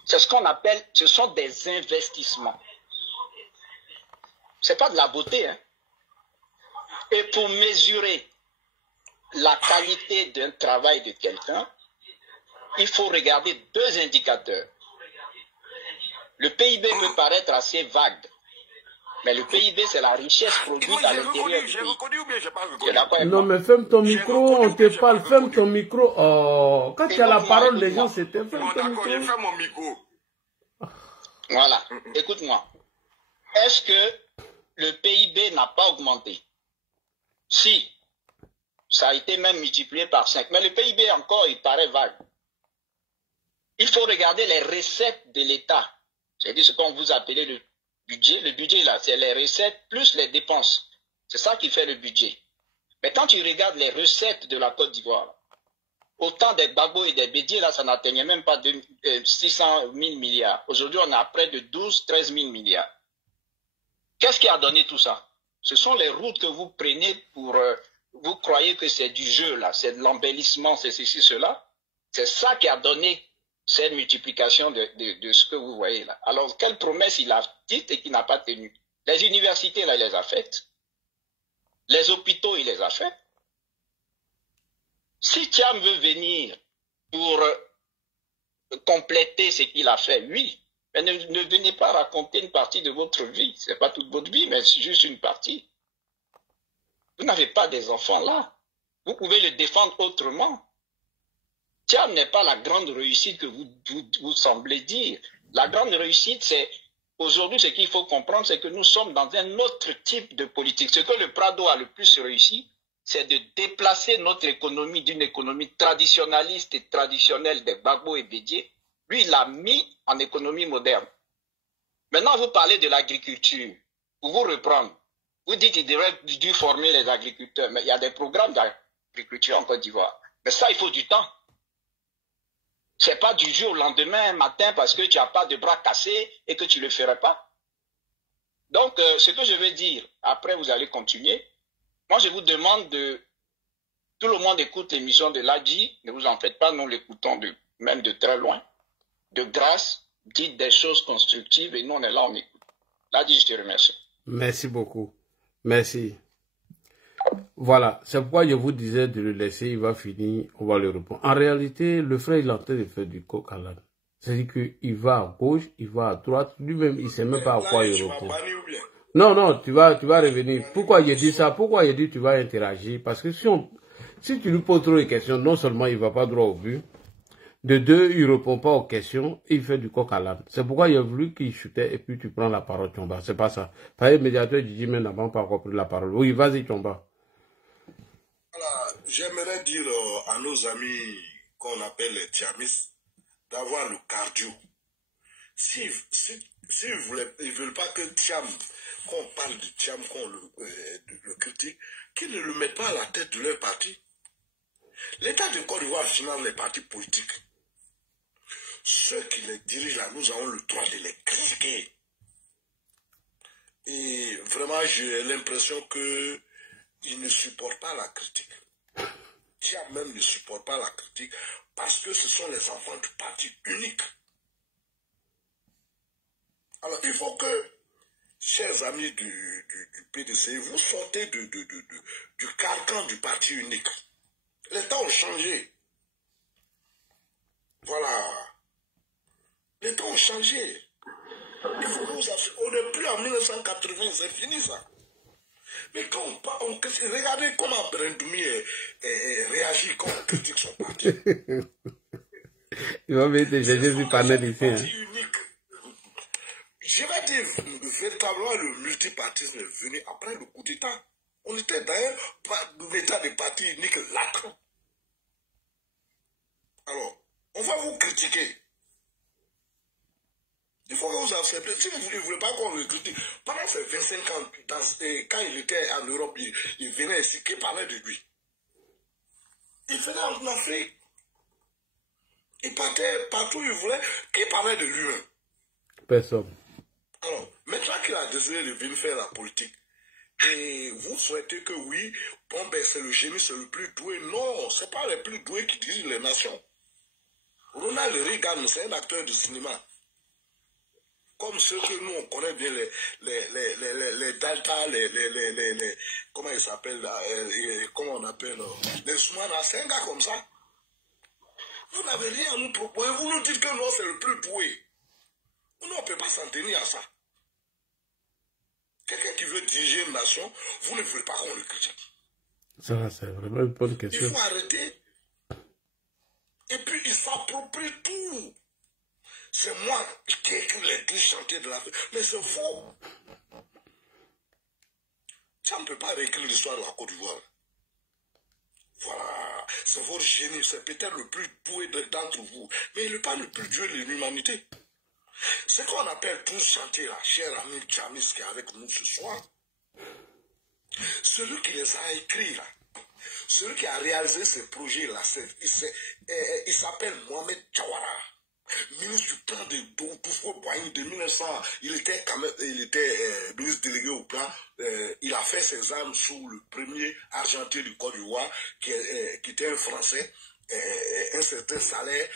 c'est ce qu'on appelle, ce sont des investissements. Ce n'est pas de la beauté. Hein? Et pour mesurer la qualité d'un travail de quelqu'un, il faut regarder deux indicateurs. Le PIB peut paraître assez vague. Mais le PIB, c'est la richesse produite à l'intérieur du pays. Non, mais ferme ton micro, on te parle, ferme ton micro. Oh, quand tu as la parole, les gens, c'était ferme ton micro. D'accord, je ferme mon micro. Voilà, écoute-moi. Est-ce que le PIB n'a pas augmenté? Si, ça a été même multiplié par 5. Mais le PIB encore, il paraît vague. Il faut regarder les recettes de l'État. C'est-à-dire ce qu'on vous appelez le budget. Le budget, là, c'est les recettes plus les dépenses. C'est ça qui fait le budget. Mais quand tu regardes les recettes de la Côte d'Ivoire, autant des Gbagbo et des Bédié, là, ça n'atteignait même pas 600 000 milliards. Aujourd'hui, on a près de 12-13 000 milliards. Qu'est-ce qui a donné tout ça? Ce sont les routes que vous prenez pour... vous croyez que c'est du jeu, là, c'est de l'embellissement, c'est ceci, cela. C'est ça qui a donné cette multiplication de ce que vous voyez là. Alors, quelle promesse il a dite et qu'il n'a pas tenue? Les universités, là, il les a faites. Les hôpitaux, il les a fait. Si Thiam veut venir pour compléter ce qu'il a fait, oui, mais ne venez pas raconter une partie de votre vie. Ce n'est pas toute votre vie, mais c'est juste une partie. Vous n'avez pas des enfants là. Vous pouvez le défendre autrement. Thiam n'est pas la grande réussite que vous semblez dire. La grande réussite, c'est... Aujourd'hui, ce qu'il faut comprendre, c'est que nous sommes dans un autre type de politique. Ce que le Prado a le plus réussi, c'est de déplacer notre économie d'une économie traditionnaliste et traditionnelle des Gbagbo et Bédié. Lui, il l'a mis en économie moderne. Maintenant, vous parlez de l'agriculture. Pour vous reprendre, vous dites qu'il devrait dû former les agriculteurs. Mais il y a des programmes d'agriculture en Côte d'Ivoire. Mais ça, il faut du temps. Ce n'est pas du jour au lendemain, matin, parce que tu n'as pas de bras cassés et que tu ne le ferais pas. Donc, ce que je vais dire, après vous allez continuer. Moi, je vous demande de... Tout le monde écoute l'émission de Ladji, ne vous en faites pas, nous l'écoutons même de très loin. De grâce, dites des choses constructives et nous, on est là, on écoute. Ladji, je te remercie. Merci beaucoup. Merci. Voilà, c'est pourquoi je vous disais de le laisser, il va finir, on va le répondre. En réalité, le frère, il est en train de faire du coq à l'âne. C'est-à-dire qu'il va à gauche, il va à droite, lui-même, il ne sait même pas à quoi il répond. Non, non, tu vas revenir. Pourquoi j'ai dit ça? Pourquoi j'ai dit tu vas interagir? Parce que si tu lui poses trop de questions, non seulement il ne va pas droit au but, de deux, il ne répond pas aux questions, il fait du coq à l'âne. C'est pourquoi il a voulu qu'il chutait et puis tu prends la parole, Tchomba. C'est pas ça. Par le médiateur du Djimé n'a pas encore pris la parole. Oui, vas-y, Tchomba. Voilà, j'aimerais dire à nos amis qu'on appelle les Thiamis d'avoir le cardio. Si ils ne veulent pas que Thiam, qu'on parle de Thiam, qu'on le critique, qu'ils ne le mettent pas à la tête de leur parti. L'État de Côte d'Ivoire finance les partis politiques. Ceux qui les dirigent là, nous avons le droit de les critiquer. Et vraiment, j'ai l'impression qu'ils ne supportent pas la critique. Thiam même ne supporte pas la critique parce que ce sont les enfants du parti unique. Alors, il faut que, chers amis du PDC, vous sortez du carcan du parti unique. Les temps ont changé. Voilà. Les temps ont changé. Il faut que vous assurez. On n'est plus en 1980, c'est fini ça. Mais quand regardez comment Brendoumi réagit quand on critique son parti. Il va mettre Jésus panel ici. Unique. Je vais dire, véritablement, le multipartisme est venu après le coup d'État. On était d'ailleurs dans l'état de parti unique latent. Alors, on va vous critiquer. Il faut que vous acceptez. Si vous ne voulez pas qu'on le critique, pendant ces 25 ans, quand il était en Europe, il venait ici, qui parlait de lui? Il venait en Afrique. Il partait partout où il voulait, qui parlait de lui-même? Personne. Alors, maintenant qu'il a décidé de venir faire la politique, et vous souhaitez que oui, bon ben c'est le génie, c'est le plus doué. Non, ce n'est pas le plus doué qui dirige les nations. Ronald Reagan, c'est un acteur de cinéma. Comme ceux que nous, on connaît bien, les Delta, comment ils s'appellent là, comment on appelle, les Soumana, c'est un gars comme ça. Vous n'avez rien à nous proposer, vous nous dites que non, c'est le plus doué. Nous, on ne peut pas s'en tenir à ça. Quelqu'un qui veut diriger une nation, vous ne voulez pas qu'on le critique. Ça, c'est vraiment une bonne question. Il faut arrêter. Et puis, il s'approprie tout. C'est moi qui ai écrit les 12 chantiers de l'Afrique. Mais c'est faux. Ça ne peut pas réécrire l'histoire de la Côte d'Ivoire. Voilà. C'est votre génie. C'est peut-être le plus doué d'entre vous. Mais il n'est pas le plus doué de l'humanité. Ce qu'on appelle 12 chantiers, là, cher ami Tchamis qui est avec nous ce soir, celui qui les a écrits, là, celui qui a réalisé ces projets-là, il s'appelle Mohamed Jawara, ministre du plan de Houphouët-Boigny de 1900. Il était ministre délégué au plan. Il a fait ses armes sous le premier argentier du Côte d'Ivoire, qui était un Français, un certain salaire.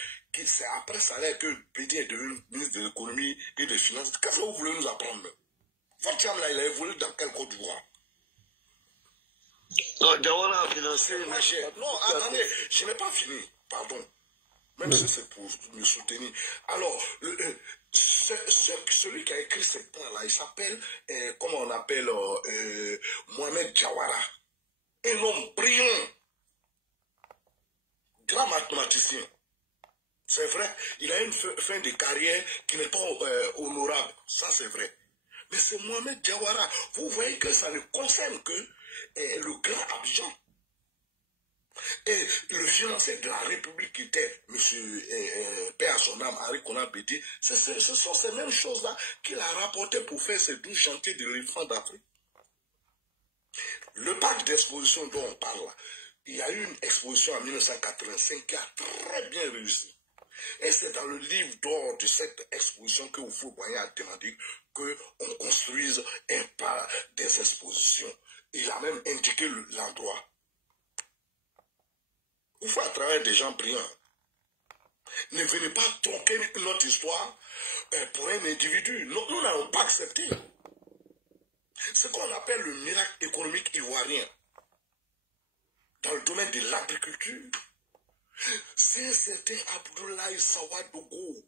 C'est après salaire que Bédi est devenu ministre de l'économie et des finances. Qu'est-ce que vous voulez nous apprendre? Votre femme là, il a évolué dans quel Côte d'Ivoire? Non, Jawara a financé, ma chère. Non, attendez, je n'ai pas fini, pardon. Même si c'est pour me soutenir. Alors, celui qui a écrit ce plan-là, il s'appelle, comment on appelle, Mohamed Jawara. Un homme brillant, grand mathématicien. C'est vrai, il a une fin de carrière qui n'est pas honorable. Ça, c'est vrai. Mais c'est Mohamed Jawara. Vous voyez que ça ne concerne que le grand Abidjan. Et le financier de la République qui était M. Père Sonam, Henri Konan Bédi, ce sont ces mêmes choses-là qu'il a rapportées pour faire ces 12 chantiers de l'éléphant d'Afrique. Le parc d'exposition dont on parle là, il y a eu une exposition en 1985 qui a très bien réussi. Et c'est dans le livre d'or de cette exposition que Houphouët-Boigny a demandé qu'on construise un parc des expositions. Il a même indiqué l'endroit. Il faut à travers des gens brillants. Ne venez pas tronquer notre histoire pour un individu. Nous n'avons pas accepté. Ce qu'on appelle le miracle économique ivoirien dans le domaine de l'agriculture, c'est un certain Abdoulaye Sawadogo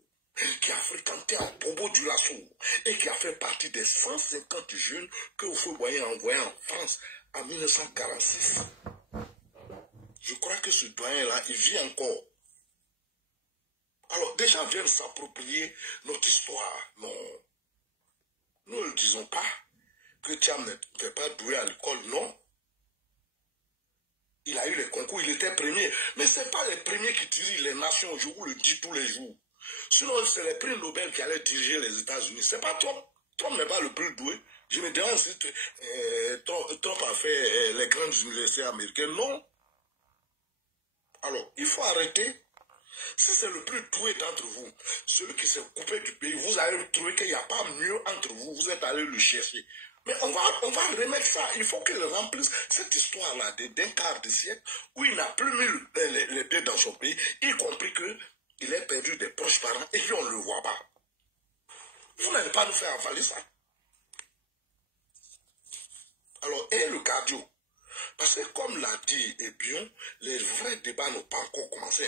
qui a fréquenté à Bobo du Lasso et qui a fait partie des 150 jeunes que Houphouët-Boigny a envoyés en France en 1946. Je crois que ce doyen-là, il vit encore. Alors, des gens viennent s'approprier notre histoire. Non. Nous ne disons pas que Thiam n'était pas doué à l'école, non. Il a eu les concours, il était premier. Mais ce n'est pas les premiers qui dirigent les nations, je vous le dis tous les jours. Sinon, c'est les prix Nobel qui allaient diriger les États-Unis. Ce n'est pas Trump. Trump n'est pas le plus doué. Je me demande si Trump a fait les grandes universités américaines. Non. Alors, il faut arrêter. Si c'est le plus doué d'entre vous, celui qui s'est coupé du pays, vous allez trouver qu'il n'y a pas mieux entre vous. Vous êtes allé le chercher. Mais on va remettre ça. Il faut qu'il remplisse cette histoire-là d'un quart de siècle où il n'a plus mis les pieds dans son pays, y compris qu'il ait perdu des proches parents et qu'on ne le voit pas. Vous n'allez pas nous faire avaler ça. Alors, et le cardio? Parce que comme l'a dit Ebion, les vrais débats n'ont pas encore commencé.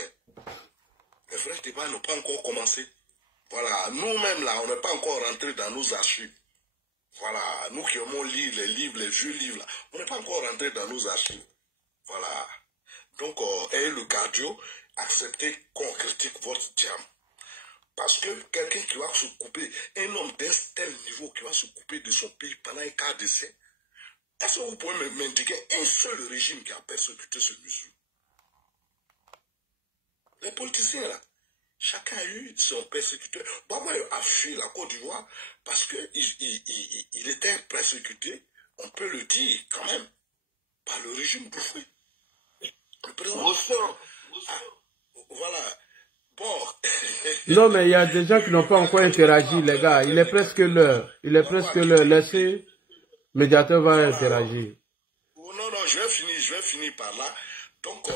Les vrais débats n'ont pas encore commencé. Voilà, nous-mêmes là, on n'est pas encore rentré dans nos archives. Voilà, nous qui aimons lire les livres, les vieux livres là, on n'est pas encore rentré dans nos archives. Voilà. Donc, ayez le cardio, acceptez qu'on critique votre Thiam. Parce que quelqu'un qui va se couper, un homme d'un tel niveau qui va se couper de son pays pendant un quart de siècle, est-ce que vous pouvez m'indiquer un seul régime qui a persécuté ce monsieur? Les politiciens là, chacun a eu son persécuteur. Baba a fui la Côte d'Ivoire parce qu'il était persécuté, on peut le dire quand même, par le régime Bouffé. Le président. Voilà. Bon. Non, mais il y a des gens qui n'ont pas encore interagi, les gars. Il est presque l'heure. Il est presque l'heure. Laissez. Le médiateur va interagir. Non, je vais finir par là. Donc,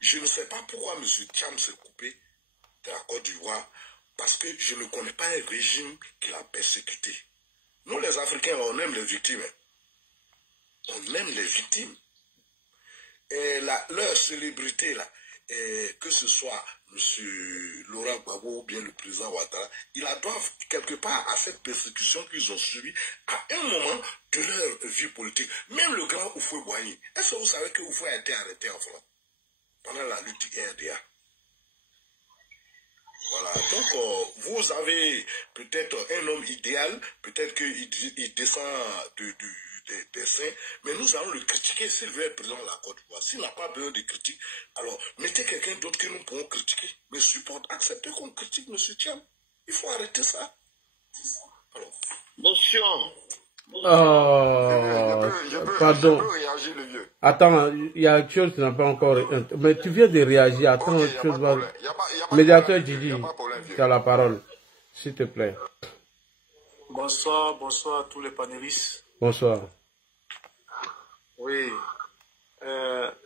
je ne sais pas pourquoi M. Thiam s'est coupé de la Côte d'Ivoire, parce que je ne connais pas un régime qui l'a persécuté. Nous, les Africains, on aime les victimes. On aime les victimes. Et leur célébrité, là, que ce soit M. Laurent Gbagbo ou bien le président Ouattara, ils doivent quelque part à cette persécution qu'ils ont subie à un moment de leur vie politique. Même le grand Houphouët-Boigny. Est-ce que vous savez que Houphouët a été arrêté en France pendant la lutte RDA? Voilà, donc vous avez peut-être un homme idéal, peut-être qu'il descend des dessins, mais nous allons le critiquer s'il veut être président de la Côte d'Ivoire. S'il n'a pas besoin de critique, alors mettez quelqu'un d'autre que nous pourrons critiquer. Mais acceptez qu'on critique M. Thiam. Il faut arrêter ça. Alors, Bonsoir. Pardon. Je peux réagir, le vieux. Attends, il y a quelque chose qui n'a pas encore... Mais tu viens de réagir. Attends, autre chose va... Médiateur Didi, tu as la parole. S'il te plaît. Bonsoir à tous les panélistes. Bonsoir. Oui.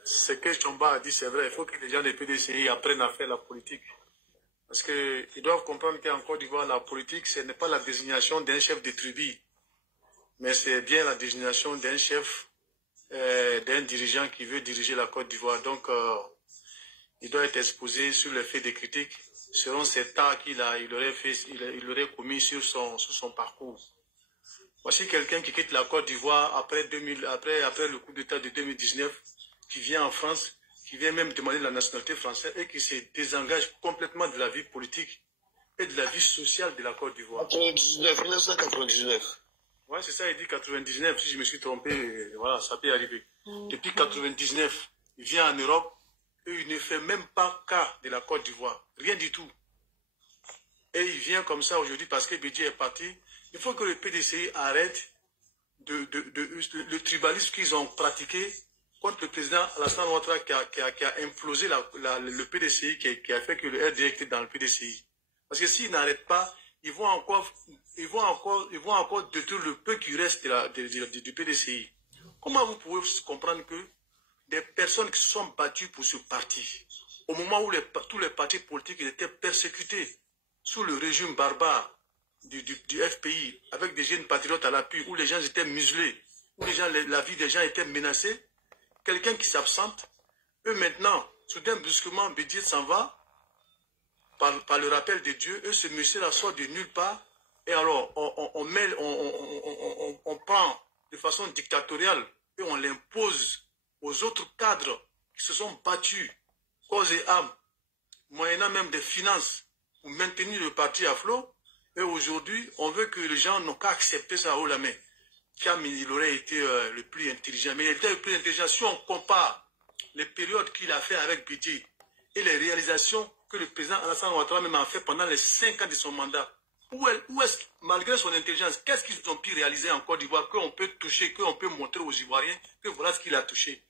Ce que Chomba a dit, c'est vrai. Il faut que les gens des PDCI apprennent à faire la politique. Parce qu'ils doivent comprendre qu'en Côte d'Ivoire, la politique, ce n'est pas la désignation d'un chef de tribu. Mais c'est bien la désignation d'un chef, d'un dirigeant qui veut diriger la Côte d'Ivoire. Donc, il doit être exposé sur le fait des critiques selon ces tas il aurait commis sur son parcours. Voici quelqu'un qui quitte la Côte d'Ivoire après le coup d'État de 2019, qui vient en France, qui vient même demander la nationalité française et qui se désengage complètement de la vie politique et de la vie sociale de la Côte d'Ivoire. 1999. Ouais, c'est ça, il dit 99, si je me suis trompé, voilà, ça peut arriver. Depuis 99, il vient en Europe et il ne fait même pas cas de la Côte d'Ivoire, rien du tout. Et il vient comme ça aujourd'hui parce que Bédié est parti. Il faut que le PDCI arrête le tribalisme qu'ils ont pratiqué contre le président Alassane Ouattara qui a implosé le PDCI, qui a fait que le RDA était dans le PDCI. Parce que s'ils n'arrêtent pas, ils vont encore détruire le peu qui reste du PDCI. Comment vous pouvez comprendre que des personnes qui se sont battues pour ce parti, au moment où tous les partis politiques étaient persécutés sous le régime barbare du FPI, avec des jeunes patriotes à l'appui, où les gens étaient muselés, où la vie des gens était menacée, quelqu'un qui s'absente, eux maintenant, soudain, brusquement, Bédié s'en va, par le rappel de Dieu, ce monsieur-là sort de nulle part, et alors on prend de façon dictatoriale et on l'impose aux autres cadres qui se sont battus, corps et âme, moyennant même des finances, pour maintenir le parti à flot, et aujourd'hui, on veut que les gens n'ont qu'à accepter ça haut la main. Thiam, il aurait été le plus intelligent, mais il était le plus intelligent. Si on compare les périodes qu'il a fait avec Bédié et les réalisations que le président Alassane Ouattara même a fait pendant les 5 ans de son mandat. Où est-ce, malgré son intelligence, qu'est-ce qu'ils ont pu réaliser en Côte d'Ivoire qu'on peut toucher, qu'on peut montrer aux Ivoiriens que voilà ce qu'il a touché.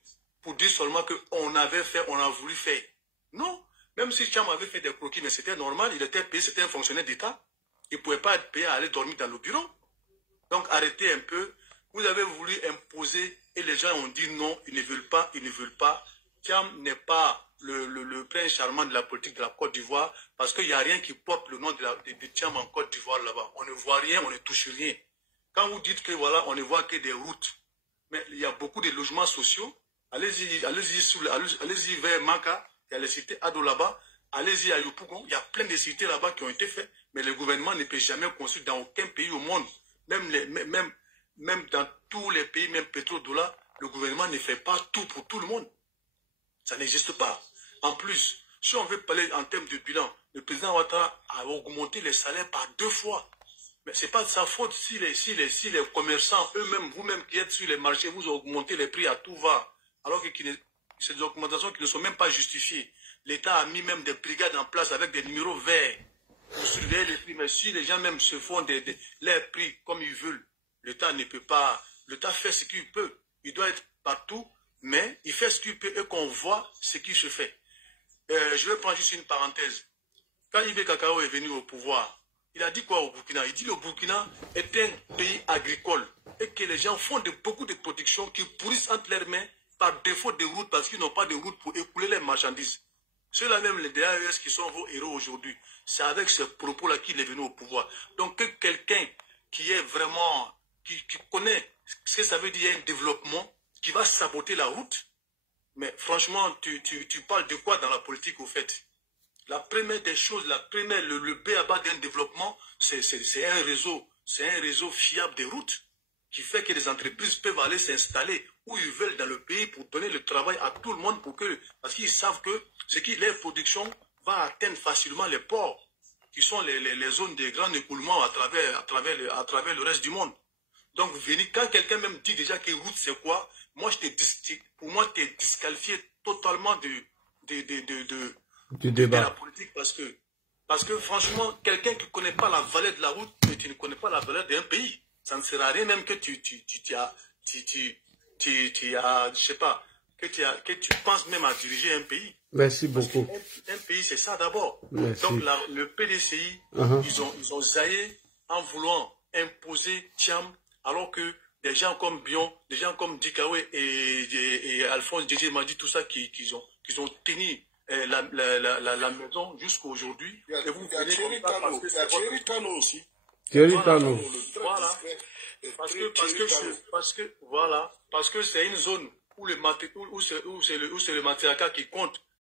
Pour dire seulement qu'on avait fait, on a voulu faire. Non, même si Thiam avait fait des croquis, mais c'était normal, il était payé, c'était un fonctionnaire d'État. Il ne pouvait pas être payé à aller dormir dans le bureau. Donc arrêtez un peu. Vous avez voulu imposer et les gens ont dit non, ils ne veulent pas, ils ne veulent pas. Thiam n'est pas le prince charmant de la politique de la Côte d'Ivoire parce qu'il n'y a rien qui porte le nom de Thiam en Côte d'Ivoire là-bas. On ne voit rien, on ne touche rien. Quand vous dites que voilà, on ne voit que des routes, mais il y a beaucoup de logements sociaux. Allez-y vers Maka, il y a les cités Ado là-bas. Allez-y à Yopougon, il y a plein de cités là-bas qui ont été faites, mais le gouvernement ne peut jamais construire dans aucun pays au monde. Même dans tous les pays, même pétrodollar, le gouvernement ne fait pas tout pour tout le monde. Ça n'existe pas. En plus, si on veut parler en termes de bilan, le président Ouattara a augmenté les salaires par 2 fois. Mais ce n'est pas de sa faute si les commerçants, eux-mêmes, vous-même qui êtes sur les marchés, vous augmentez les prix à tout va. Alors que c'est des augmentations qui ne sont même pas justifiées. L'État a mis même des brigades en place avec des numéros verts pour surveiller les prix. Mais si les gens même se font leurs prix comme ils veulent, l'État ne peut pas. L'État fait ce qu'il peut. Il doit être partout, mais il fait ce qu'il peut et qu'on voit ce qui se fait. Je vais prendre juste une parenthèse. Quand Ibé Kakao est venu au pouvoir, il a dit quoi au Burkina? Il dit que le Burkina est un pays agricole et que les gens font beaucoup de productions qui pourrissent entre leurs mains par défaut de route parce qu'ils n'ont pas de route pour écouler les marchandises. Ceux-là même, les DAES qui sont vos héros aujourd'hui, c'est avec ce propos-là qu'il est venu au pouvoir. Donc que quelqu'un qui est vraiment, qui connaît ce que ça veut dire un développement, qui va saboter la route, mais franchement, tu parles de quoi dans la politique au fait? La première des choses, le b.a.-ba d'un développement, c'est un réseau fiable de routes qui fait que les entreprises peuvent aller s'installer où ils veulent dans le pays pour donner le travail à tout le monde parce qu'ils savent que leur production va atteindre facilement les ports. sont les zones de grand écoulement à travers le reste du monde. Donc, quand quelqu'un même dit déjà que route c'est quoi, moi, pour moi, tu es disqualifié totalement du débat de la politique parce que franchement, quelqu'un qui ne connaît pas la valeur de la route, tu ne connais pas la valeur d'un pays. Ça ne sert à rien même que tu je sais pas, que tu penses même à diriger un pays. Merci beaucoup. Un pays, c'est ça d'abord. Donc, le PDCI, ils ont zaillé en voulant imposer Thiam, alors que des gens comme Bion, des gens comme Dikawe et Alphonse Djidji m'a dit tout ça, qu'ils ont tenu la maison jusqu'à aujourd'hui. Il y a Thierry Tano aussi. Thierry Tano. Voilà. Parce que c'est une zone où c'est le matriarcat qui compte.